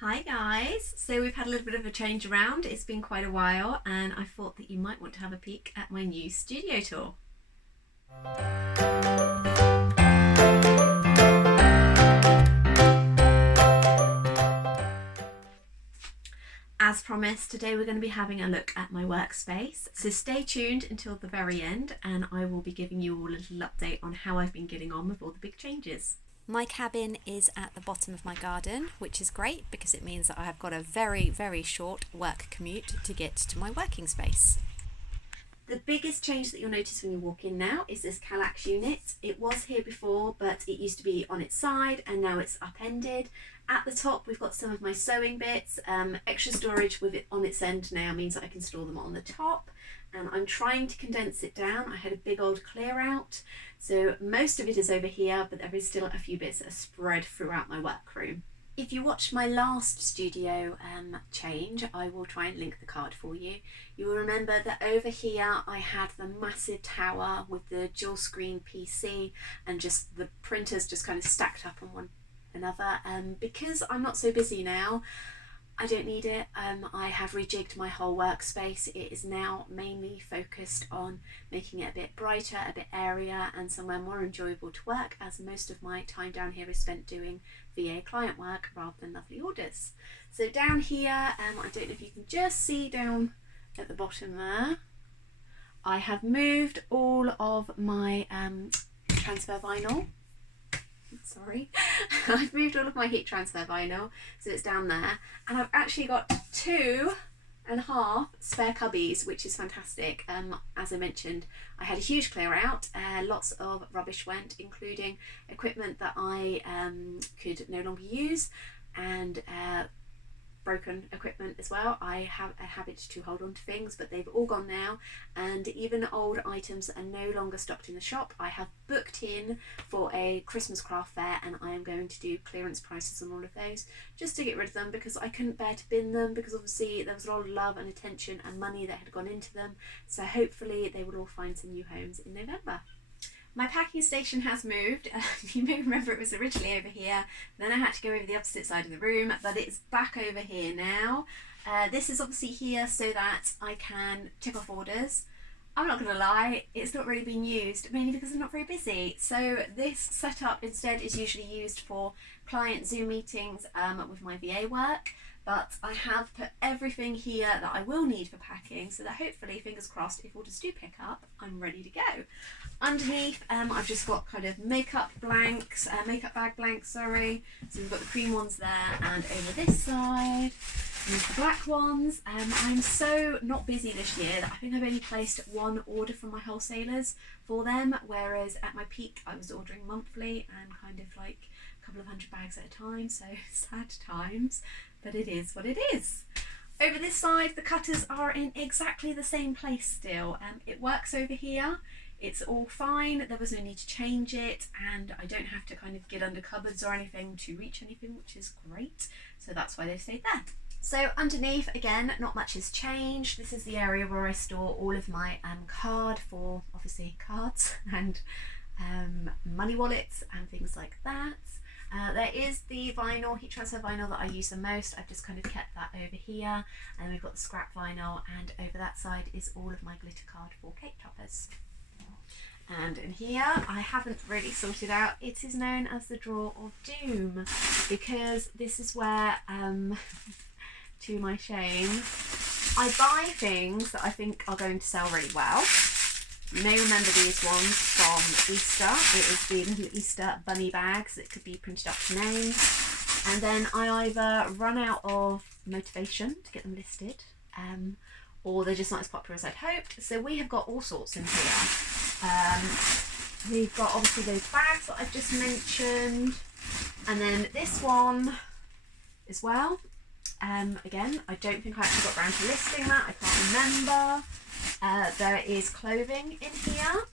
Hi guys, so we've had a little bit of a change around. It's been quite a while and I thought that you might want to have a peek at my new studio tour. As promised, today we're going to be having a look at my workspace, so stay tuned until the very end and I will be giving you all a little update on how I've been getting on with all the big changes. My cabin is at the bottom of my garden, which is great because it means that I have got a very short work commute to get to my working space. The biggest change that you'll notice when you walk in now is this Kallax unit. It was here before, but it used to be on its side and now it's upended. At the top we've got some of my sewing bits. Extra storage with it on its end now means that I can store them on the top, and I'm trying to condense it down. I had a big old clear out, so most of it is over here, but there is still a few bits that are spread throughout my workroom. If you watched my last studio change, I will try and link the card for you. You will remember that over here I had the massive tower with the dual screen PC and just the printers just kind of stacked up on one another. Because I'm not so busy now, I don't need it. I have rejigged my whole workspace. It is now mainly focused on making it a bit brighter, a bit airier, and somewhere more enjoyable to work, as most of my time down here is spent doing VA client work rather than lovely orders. So down here, I don't know if you can just see down at the bottom there, I have moved all of my transfer vinyl. Sorry, I've moved all of my heat transfer vinyl, so it's down there, and I've actually got 2.5 spare cubbies, which is fantastic. As I mentioned, I had a huge clear out, lots of rubbish went, including equipment that I could no longer use, and broken equipment as well. I have a habit to hold on to things, but they've all gone now, and even old items that are no longer stocked in the shop, I have booked in for a Christmas craft fair, and I am going to do clearance prices on all of those just to get rid of them, because I couldn't bear to bin them, because obviously there was a lot of love and attention and money that had gone into them. So hopefully they will all find some new homes in November. My packing station has moved. You may remember it was originally over here, then I had to go over the opposite side of the room, but it's back over here now. This is obviously here so that I can tick off orders. I'm not going to lie, it's not really been used, mainly because I'm not very busy. So this setup instead is usually used for client Zoom meetings with my VA work. But I have put everything here that I will need for packing, so that hopefully, fingers crossed, if orders do pick up, I'm ready to go. Underneath, I've just got kind of makeup bag blanks, sorry. So we've got the cream ones there, and over this side, there's the black ones. I'm so not busy this year that I think I've only placed one order from my wholesalers for them, whereas at my peak, I was ordering monthly and kind of like a couple of hundred bags at a time, so sad times. But it is what it is. Over this side, the cutters are in exactly the same place still. It works over here. It's all fine. There was no need to change it, and I don't have to kind of get under cupboards or anything to reach anything, which is great. So that's why they've stayed there. So underneath, again, not much has changed. This is the area where I store all of my card for, obviously, cards and money wallets and things like that. There is the vinyl, heat transfer vinyl that I use the most. I've just kind of kept that over here, and we've got the scrap vinyl, and over that side is all of my glitter card for cake toppers. And in here, I haven't really sorted out, it is known as the drawer of doom, because this is where, to my shame, I buy things that I think are going to sell really well. You may remember these ones from Easter. It is the little Easter bunny bags that could be printed up to names. And then I either run out of motivation to get them listed, or they're just not as popular as I'd hoped. So we have got all sorts in here. We've got obviously those bags that I've just mentioned. And then this one as well. Again, I don't think I actually got around to listing that. I can't remember. There is clothing in here.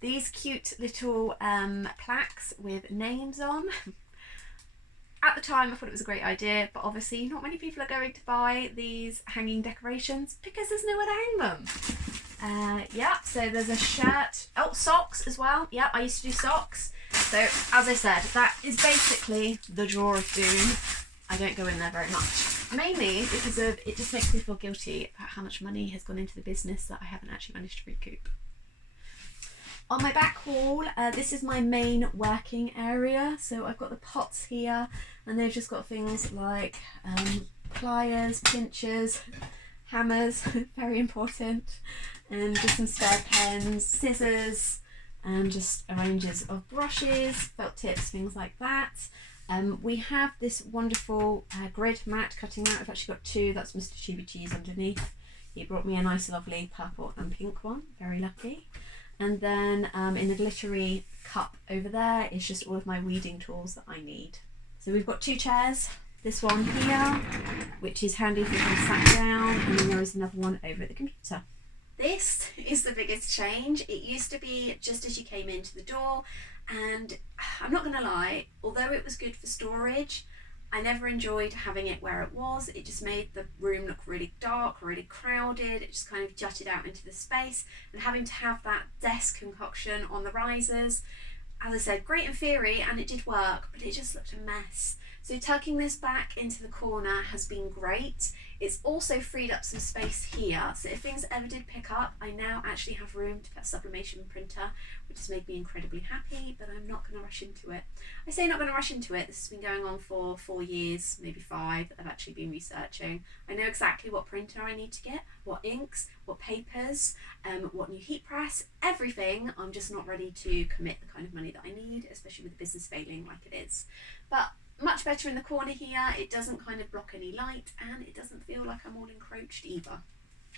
These cute little plaques with names on. At the time I thought it was a great idea, but obviously not many people are going to buy these hanging decorations because there's nowhere to hang them. Yeah, so there's a shirt. Oh, socks as well. Yeah, I used to do socks. So as I said, that is basically the drawer of doom. I don't go in there very much. Mainly because of it just makes me feel guilty about how much money has gone into the business that I haven't actually managed to recoup. On my back wall, this is my main working area. So I've got the pots here, and they've just got things like pliers, pinchers, hammers, very important, and just some spare pens, scissors, and just ranges of brushes, felt tips, things like that. We have this wonderful grid mat, cutting mat. I've actually got two. That's Mr. Chibi Chi's underneath. He brought me a nice lovely purple and pink one, very lucky. And then in the glittery cup over there is just all of my weeding tools that I need. So we've got two chairs. This one here, which is handy if you're sat down, and then there is another one over at the computer. This is the biggest change. It used to be just as you came into the door, and I'm not going to lie, although it was good for storage, I never enjoyed having it where it was. It just made the room look really dark, really crowded. It just kind of jutted out into the space, and having to have that desk concoction on the risers, as I said, great in theory, and it did work, but it just looked a mess. So tucking this back into the corner has been great. It's also freed up some space here, so if things ever did pick up, I now actually have room to put a sublimation printer, which has made me incredibly happy, but I'm not going to rush into it. I say not going to rush into it. This has been going on for 4 years, maybe 5, that I've actually been researching. I know exactly what printer I need to get, what inks, what papers, what new heat press, everything. I'm just not ready to commit the kind of money that I need, especially with the business failing like it is. But much better in the corner here. It doesn't kind of block any light, and it doesn't feel like I'm all encroached either.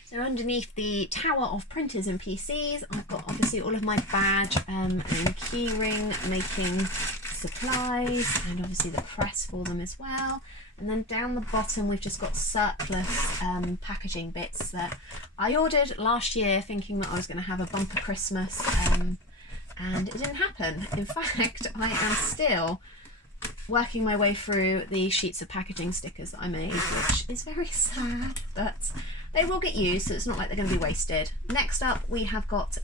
So underneath the tower of printers and PCs, I've got obviously all of my badge and keyring making supplies, and obviously the press for them as well. And then down the bottom we've just got surplus packaging bits that I ordered last year thinking that I was going to have a bumper Christmas, and it didn't happen. In fact, I am still working my way through the sheets of packaging stickers that I made, which is very sad, but they will get used, so it's not like they're going to be wasted. Next up we have got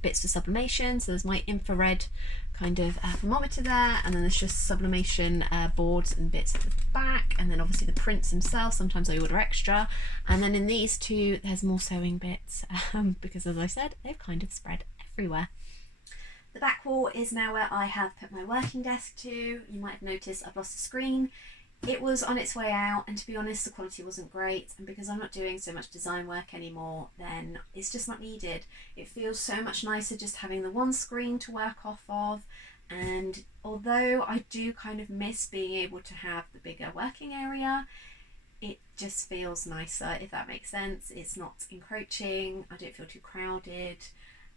bits for sublimation. So there's my infrared kind of thermometer there, and then there's just sublimation boards and bits at the back, and then obviously the prints themselves. Sometimes I order extra, and then in these two there's more sewing bits because, as I said, they've kind of spread everywhere. The back wall is now where I have put my working desk to. You might have noticed I've lost the screen. It was on its way out, and to be honest the quality wasn't great, and because I'm not doing so much design work anymore, then it's just not needed. It feels so much nicer just having the one screen to work off of, and although I do kind of miss being able to have the bigger working area, it just feels nicer, if that makes sense. It's not encroaching, I don't feel too crowded.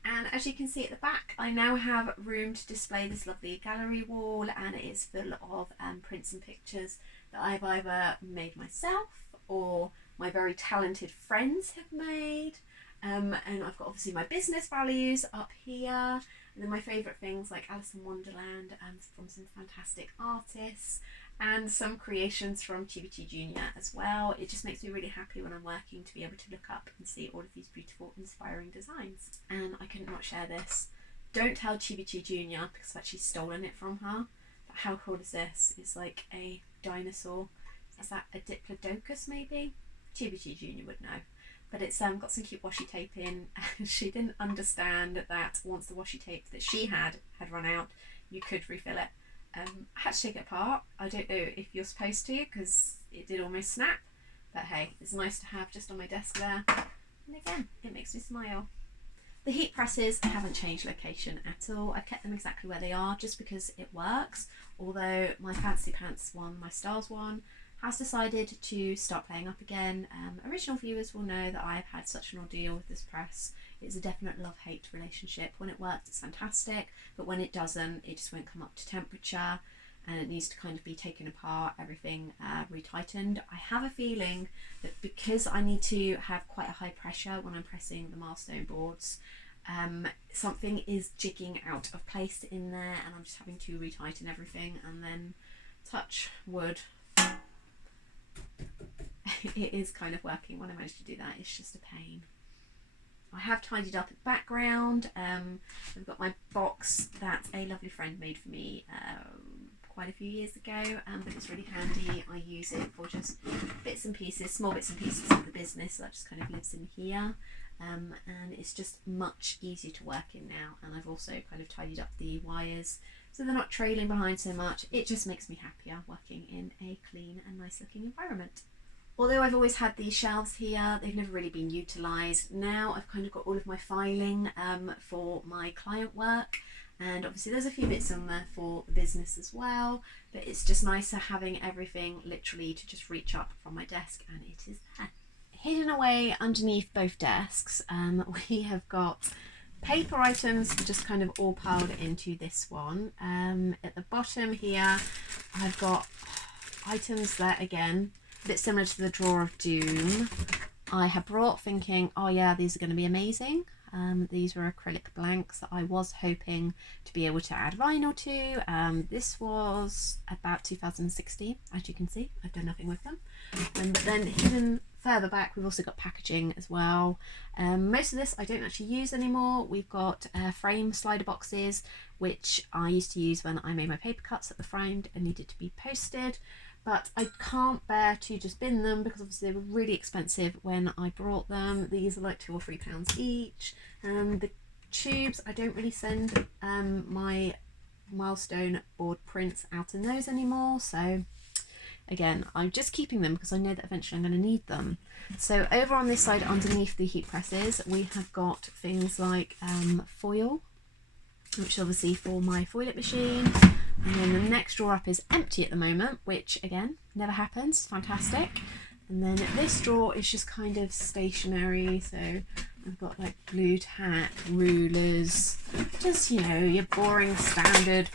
And as you can see at the back, I now have room to display this lovely gallery wall, and it is full of prints and pictures that I've either made myself or my very talented friends have made. And I've got obviously my business values up here, and then my favourite things like Alice in Wonderland from some fantastic artists, and some creations from Chibi Chi Jr. as well. It just makes me really happy when I'm working to be able to look up and see all of these beautiful, inspiring designs. And I couldn't not share this. Don't tell Chibi Chi Jr. because I've actually stolen it from her. But how cool is this? It's like a dinosaur. Is that a Diplodocus maybe? Chibi Chi Jr. would know. But it's got some cute washi tape in. She didn't understand that once the washi tape that she had run out, you could refill it. I had to take it apart. I don't know if you're supposed to because it did almost snap, but hey, it's nice to have just on my desk there, and again it makes me smile. The heat presses haven't changed location at all. I've kept them exactly where they are just because it works, although my Fancy Pants one, my Stars one, has decided to start playing up again. Original viewers will know that I've had such an ordeal with this press. It's a definite love-hate relationship. When it works, it's fantastic, but when it doesn't, it just won't come up to temperature, and it needs to kind of be taken apart, everything retightened. I have a feeling that because I need to have quite a high pressure when I'm pressing the milestone boards, something is jigging out of place in there, and I'm just having to retighten everything, and then touch wood. It is kind of working when I manage to do that. It's just a pain. I have tidied up the background. I've got my box that a lovely friend made for me quite a few years ago, but it's really handy. I use it for just bits and pieces, small bits and pieces of the business that just kind of lives in here. And it's just much easier to work in now, and I've also kind of tidied up the wires so they're not trailing behind so much. It just makes me happier working in a clean and nice looking environment. Although I've always had these shelves here, they've never really been utilised. Now I've kind of got all of my filing for my client work, and obviously there's a few bits on there for the business as well, but it's just nicer having everything literally to just reach up from my desk, and it is there. Hidden away underneath both desks, we have got paper items just kind of all piled into this one. At the bottom here, I've got items that, again, a bit similar to the drawer of doom. I had brought thinking, oh yeah, these are going to be amazing. These were acrylic blanks that I was hoping to be able to add vinyl to. This was about 2016, as you can see. I've done nothing with them. But then hidden further back, we've also got packaging as well. Most of this I don't actually use anymore. We've got frame slider boxes, which I used to use when I made my paper cuts that were framed and needed to be posted. But I can't bear to just bin them because obviously they were really expensive when I brought them. These are like £2 or £3 each. The tubes, I don't really send my milestone board prints out in those anymore, so again, I'm just keeping them because I know that eventually I'm going to need them. So over on this side underneath the heat presses, we have got things like foil, which is obviously for my foil it machine. And then the next drawer up is empty at the moment, which again, never happens, fantastic. And then this drawer is just kind of stationary, so I've got like glue tack, rulers, just, you know, your boring standard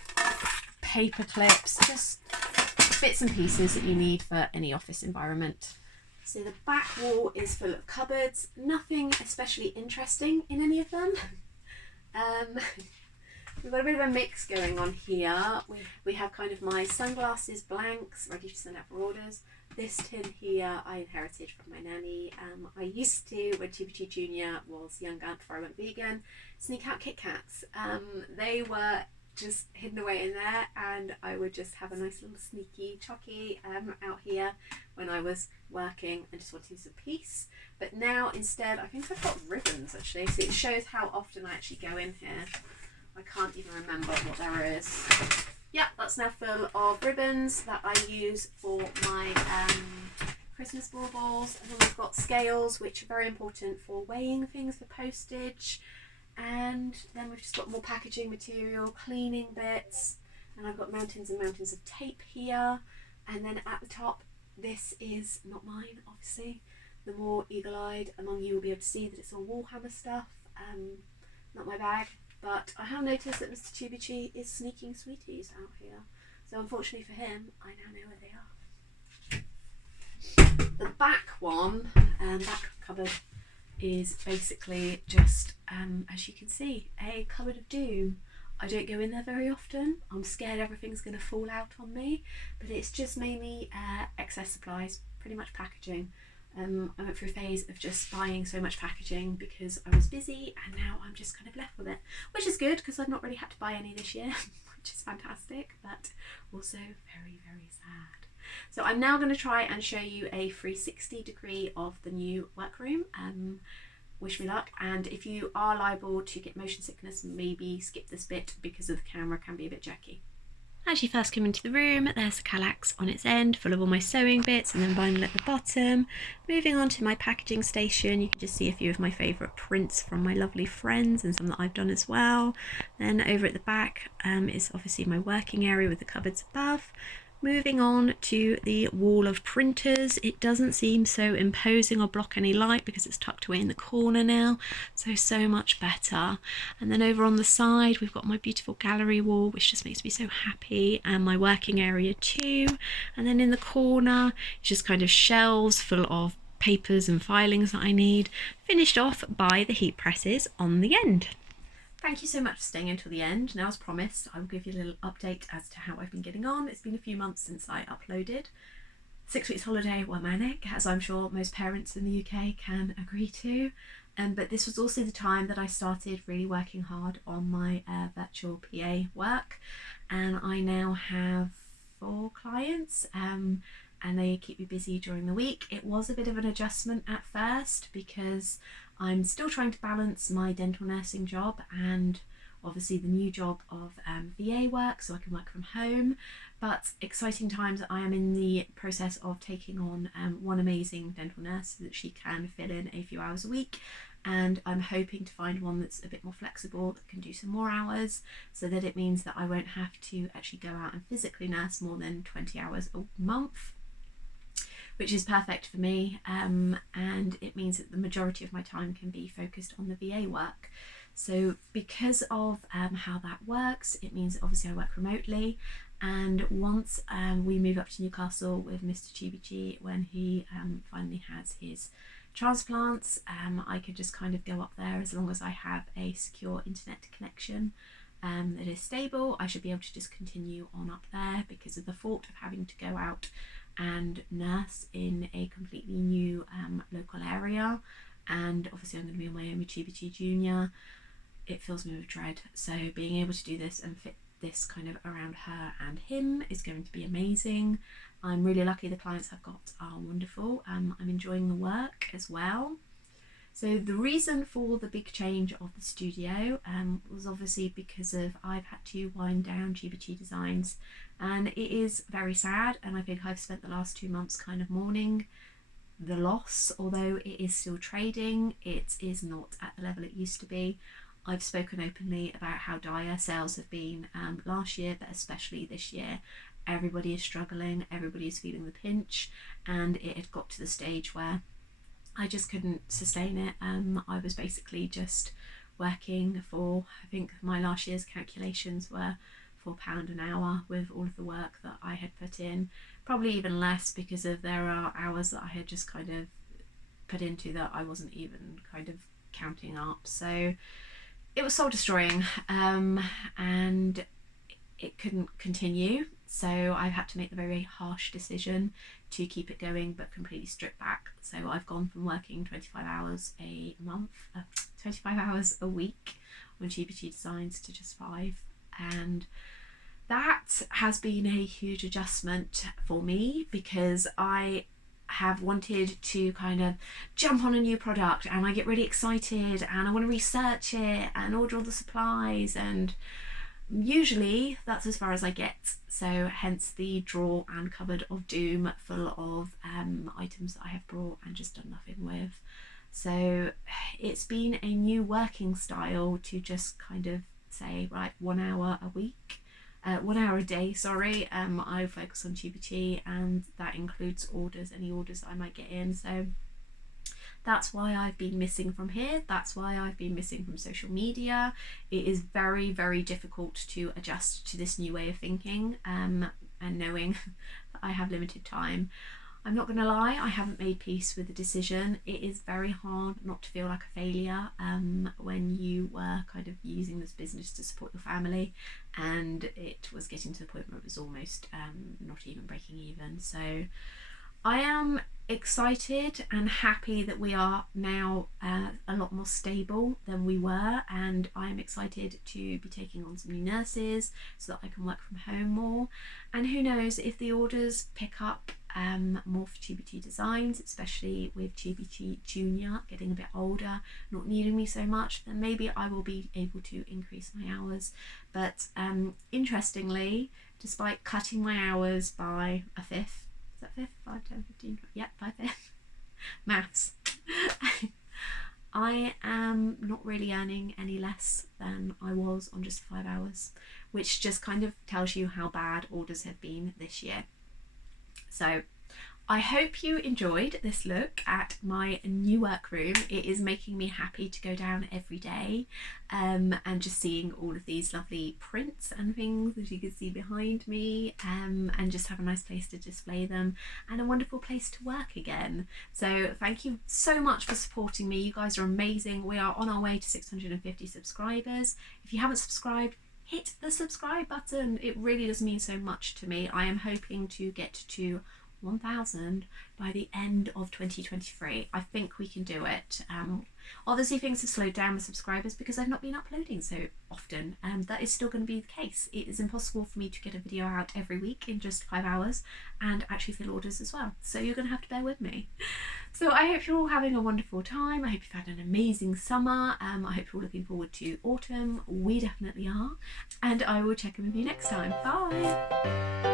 paper clips, just bits and pieces that you need for any office environment. So the back wall is full of cupboards, nothing especially interesting in any of them. We've got a bit of a mix going on here. We have kind of my sunglasses blanks ready to send out for orders. This tin here I inherited from my nanny. I used to, when Chibi Chi Jr. was younger before I went vegan, sneak out Kit Kats. They were just hidden away in there, and I would just have a nice little sneaky chocky out here when I was working and just wanting some peace. But now instead I think I've got ribbons actually, so it shows how often I actually go in here. I can't even remember what there is. Yeah, that's now full of ribbons that I use for my Christmas baubles. And then we've got scales, which are very important for weighing things for postage. And then we've just got more packaging material, cleaning bits. And I've got mountains and mountains of tape here. And then at the top, this is not mine, obviously. The more eagle-eyed among you will be able to see that it's all Wallhammer stuff. Not my bag. But I have noticed that Mr. Chibi Chi is sneaking sweeties out here. So unfortunately for him, I now know where they are. The back one, back cupboard, is basically just, as you can see, a cupboard of doom. I don't go in there very often. I'm scared everything's going to fall out on me. But it's just mainly excess supplies, pretty much packaging. I went through a phase of just buying so much packaging because I was busy, and now I'm just kind of left with it, which is good because I've not really had to buy any this year, which is fantastic, but also very, very sad. So I'm now going to try and show you a 360 degree of the new workroom. Wish me luck, and if you are liable to get motion sickness, maybe skip this bit because of the camera can be a bit jerky. As you first come into the room, there's the Kallax on its end, full of all my sewing bits, and then vinyl at the bottom. Moving on to my packaging station, you can just see a few of my favourite prints from my lovely friends and some that I've done as well. Then over at the back is obviously my working area with the cupboards above. Moving on to the wall of printers, it doesn't seem so imposing or block any light because it's tucked away in the corner now, so much better. And then over on the side we've got my beautiful gallery wall, which just makes me so happy, and my working area too. And then in the corner it's just kind of shelves full of papers and filings that I need, finished off by the heat presses on the end. Thank you so much for staying until the end. Now, as promised, I will give you a little update as to how I've been getting on. It's been a few months since I uploaded. 6 weeks holiday were manic, as I'm sure most parents in the UK can agree to. But this was also the time that I started really working hard on my virtual PA work. And I now have for clients, and they keep me busy during the week. It was a bit of an adjustment at first because I'm still trying to balance my dental nursing job and obviously the new job of VA work, so I can work from home. But exciting times. I am in the process of taking on one amazing dental nurse so that she can fill in a few hours a week, and I'm hoping to find one that's a bit more flexible, that can do some more hours, so that it means that I won't have to actually go out and physically nurse more than 20 hours a month, which is perfect for me, and it means that the majority of my time can be focused on the VA work. So because of how that works, it means that obviously I work remotely, and once we move up to Newcastle with Mr. Chibi Chi, when he finally has his transplants, I could just kind of go up there as long as I have a secure internet connection that is stable. I should be able to just continue on up there because of the thought of having to go out and nurse in a completely new local area, and obviously I'm going to be on my own with Chibi Chi Jr. It fills me with dread. So being able to do this and fit this kind of around her and him is going to be amazing. I'm really lucky. The clients I've got are wonderful. I'm enjoying the work as well. So the reason for the big change of the studio was obviously because of I've had to wind down Chibi Chi Designs, and it is very sad, and I think I've spent the last 2 months kind of mourning the loss. Although it is still trading, it is not at the level it used to be. I've spoken openly about how dire sales have been last year, but especially this year. Everybody is struggling, everybody is feeling the pinch, and it had got to the stage where I just couldn't sustain it. I was basically just working for, I think my last year's calculations were £4 an hour with all of the work that I had put in, probably even less because of there are hours that I had just kind of put into that I wasn't even kind of counting up. So it was soul destroying, and it couldn't continue. So I've had to make the very harsh decision to keep it going but completely strip back. So I've gone from working 25 hours a month, 25 hours a week on Chibi Chi Designs to just 5, and that has been a huge adjustment for me because I have wanted to kind of jump on a new product and I get really excited and I want to research it and order all the supplies, and usually that's as far as I get. So hence the drawer and cupboard of doom full of items that I have brought and just done nothing with. So it's been a new working style to just kind of say, right, 1 hour a week, 1 hour a day, sorry. I focus on Chibi Chi, and that includes orders, any orders that I might get in. So that's why I've been missing from here. That's why I've been missing from social media. It is very, very difficult to adjust to this new way of thinking, and knowing that I have limited time. I'm not going to lie, I haven't made peace with the decision. It is very hard not to feel like a failure when you were kind of using this business to support your family, and it was getting to the point where it was almost not even breaking even. So I am excited and happy that we are now a lot more stable than we were, and I am excited to be taking on some new nurses so that I can work from home more. And who knows, if the orders pick up more for Chibi Chi Designs, especially with Chibi Chi Jr. getting a bit older, not needing me so much, then maybe I will be able to increase my hours. But interestingly, despite cutting my hours by a fifth, is that fifth? 5, 10, 15, yep, 5/5. Maths. I am not really earning any less than I was on just 5 hours, which just kind of tells you how bad orders have been this year. So I hope you enjoyed this look at my new workroom. It is making me happy to go down every day and just seeing all of these lovely prints and things that you can see behind me, and just have a nice place to display them and a wonderful place to work again. So thank you so much for supporting me. You guys are amazing. We are on our way to 650 subscribers. If you haven't subscribed, hit the subscribe button. It really does mean so much to me. I am hoping to get to 1,000 by the end of 2023. I think we can do it. Obviously things have slowed down with subscribers because I've not been uploading so often, and that is still going to be the case. It is impossible for me to get a video out every week in just 5 hours and actually fill orders as well, so you're going to have to bear with me. So I hope you're all having a wonderful time. I hope you've had an amazing summer. I hope you're all looking forward to autumn. We definitely are, and I will check in with you next time. Bye.